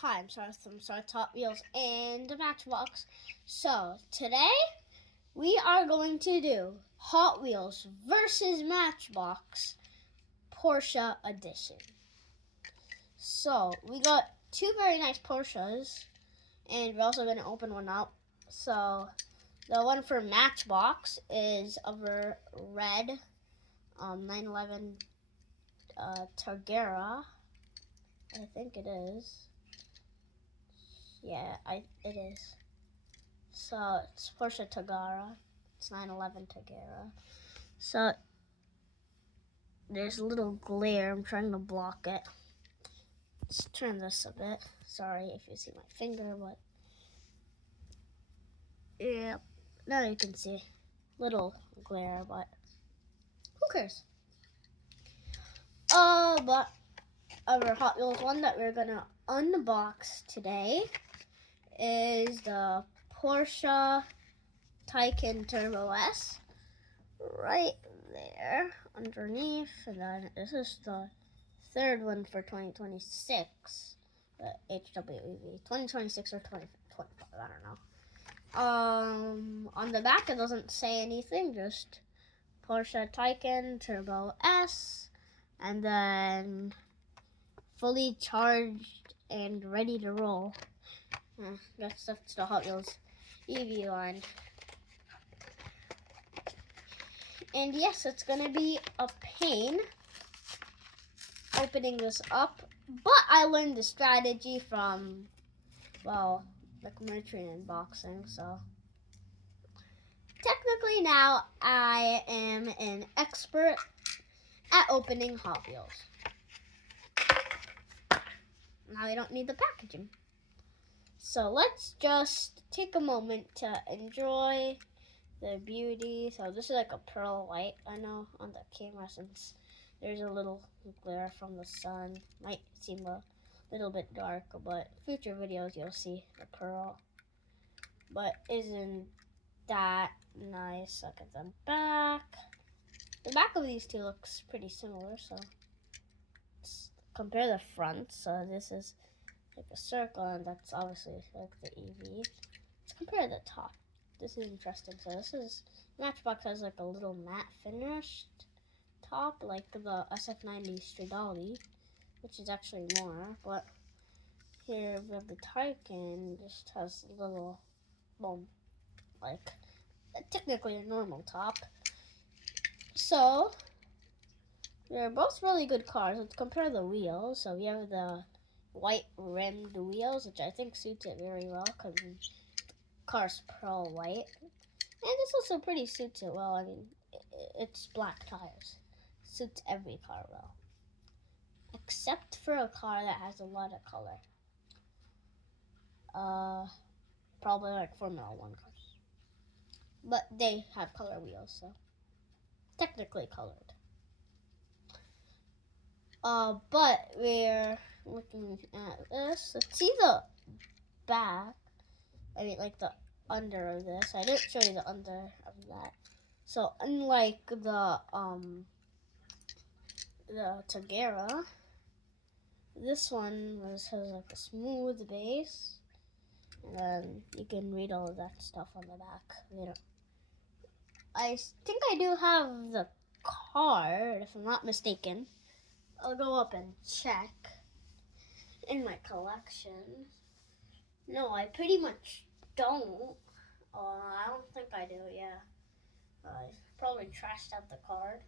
Hi, I'm Sarah from Sarah's Hot Wheels and the Matchbox. So, today we are going to do Hot Wheels versus Matchbox Porsche Edition. So, we got two very nice Porsches, and we're also going to open one up. So, the one for Matchbox is a red 911 Targera. I think it is. Yeah, it is. So it's Porsche Targera. It's 911 Targera. So there's a little glare. I'm trying to block it. Let's turn this a bit. Sorry if you see my finger, but yeah, now you can see little glare, but who cares? But our Hot Wheels one that we're gonna unbox today is the Porsche Taycan Turbo S, right there underneath. And then this is the third one for 2026, the HWEV 2026 or 2025, I don't know. On the back it doesn't say anything, just Porsche Taycan Turbo S, and then fully charged and ready to roll. That's the Hot Wheels EV line. And yes, it's gonna be a pain opening this up, but I learned the strategy from, well, like merchant unboxing, so technically now I am an expert at opening Hot Wheels. Now I don't need the packaging. So let's just take a moment to enjoy the beauty. So this is like a pearl white, I know, on the camera, since there's a little glare from the sun. Might seem a little bit dark, but future videos you'll see the pearl. But isn't that nice? Look at the back. The back of these two looks pretty similar, so let's compare the front. So this is like a circle, and that's obviously like the EV. Let's compare the top. This is interesting. So this is, Matchbox has like a little matte finished top, like the SF90 Stradale, which is actually more. But here we have the Taycan, just has a little, well, like technically a normal top. So they're both really good cars. Let's compare the wheels. So we have the white rimmed wheels, which I think suits it very well because the car's pearl white. And this also pretty suits it well. I mean, it's black tires. Suits every car well. Except for a car that has a lot of color. Probably like Formula 1 cars. But they have color wheels, so technically colored. But we're looking at this. Let's see the back. I mean, like the under of this. I didn't show you the under of that. So unlike the Targera, this one has like a smooth base, and then you can read all of that stuff on the back. I think I do have the card, if I'm not mistaken. I'll go up and check in my collection. No, I pretty much don't. I don't think I do, yeah. I probably trashed out the card.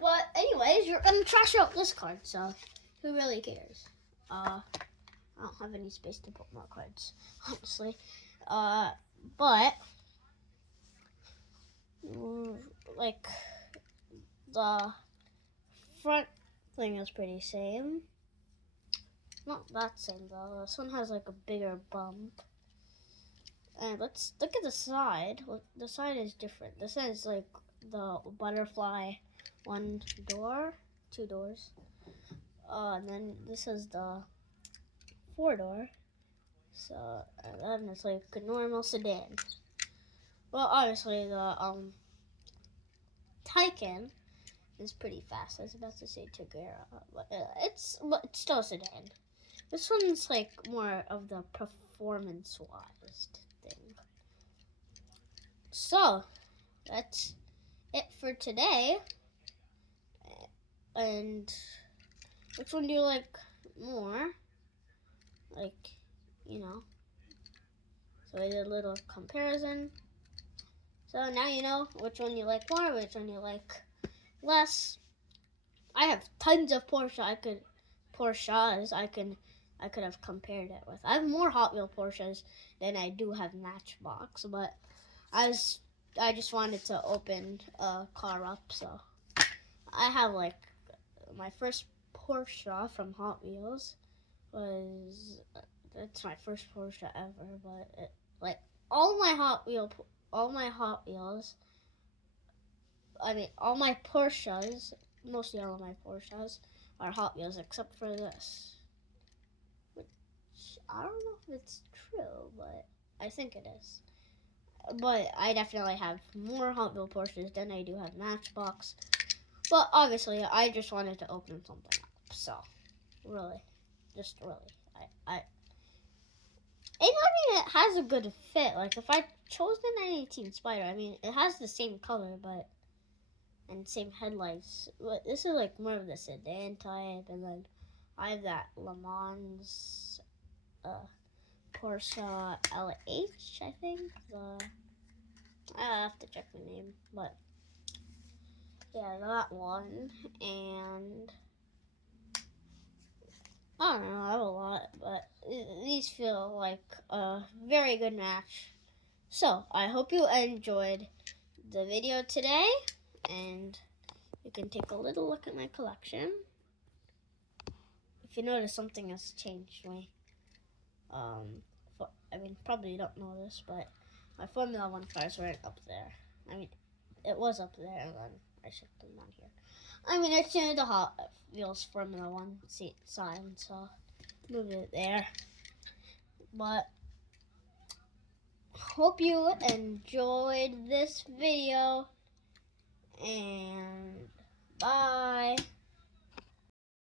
But anyways, you're gonna trash out this card, so who really cares? I don't have any space to put more cards, honestly. But like the front thing is pretty same. Not that same though. This one has like a bigger bump. And let's look at the side. The side is different. This is like the butterfly, one door, two doors. And then this is the 4-door. So, and then it's like a normal sedan. Well, obviously the Taycan is pretty fast. I was about to say Targera, but it's still a sedan. This one's like more of the performance-wise thing. So, that's it for today. And which one do you like more? Like, you know. So I did a little comparison. So now you know which one you like more, which one you like less. I have tons of Porsches I could have compared it with. I have more Hot Wheel Porsches than I do have Matchbox, but I just wanted to open a car up, so I have like my first Porsche from Hot Wheels was that's my first Porsche ever, but like all my Hot Wheels, all my Porsches, mostly all of my Porsches are Hot Wheels except for this. Which I don't know if it's true, but I think it is. But I definitely have more Hot Wheel Porsches than I do have Matchbox. But obviously, I just wanted to open something up. So, really, it has a good fit. Like, if I chose the 918 Spider, I mean, it has the same color, and same headlights. But this is like more of the sedan type, and then I have that Le Mans Porsche LH, I think. I have to check the name, but yeah, that one. And I don't know, I have a lot, but these feel like a very good match. So I hope you enjoyed the video today, and you can take a little look at my collection. If you notice, something has changed. Probably you don't know this, but my Formula One cars weren't up there. I mean, it was up there, and then I shipped them down here. I mean, it's in the Hot Wheels Formula One sign, so move it there. But hope you enjoyed this video, and bye.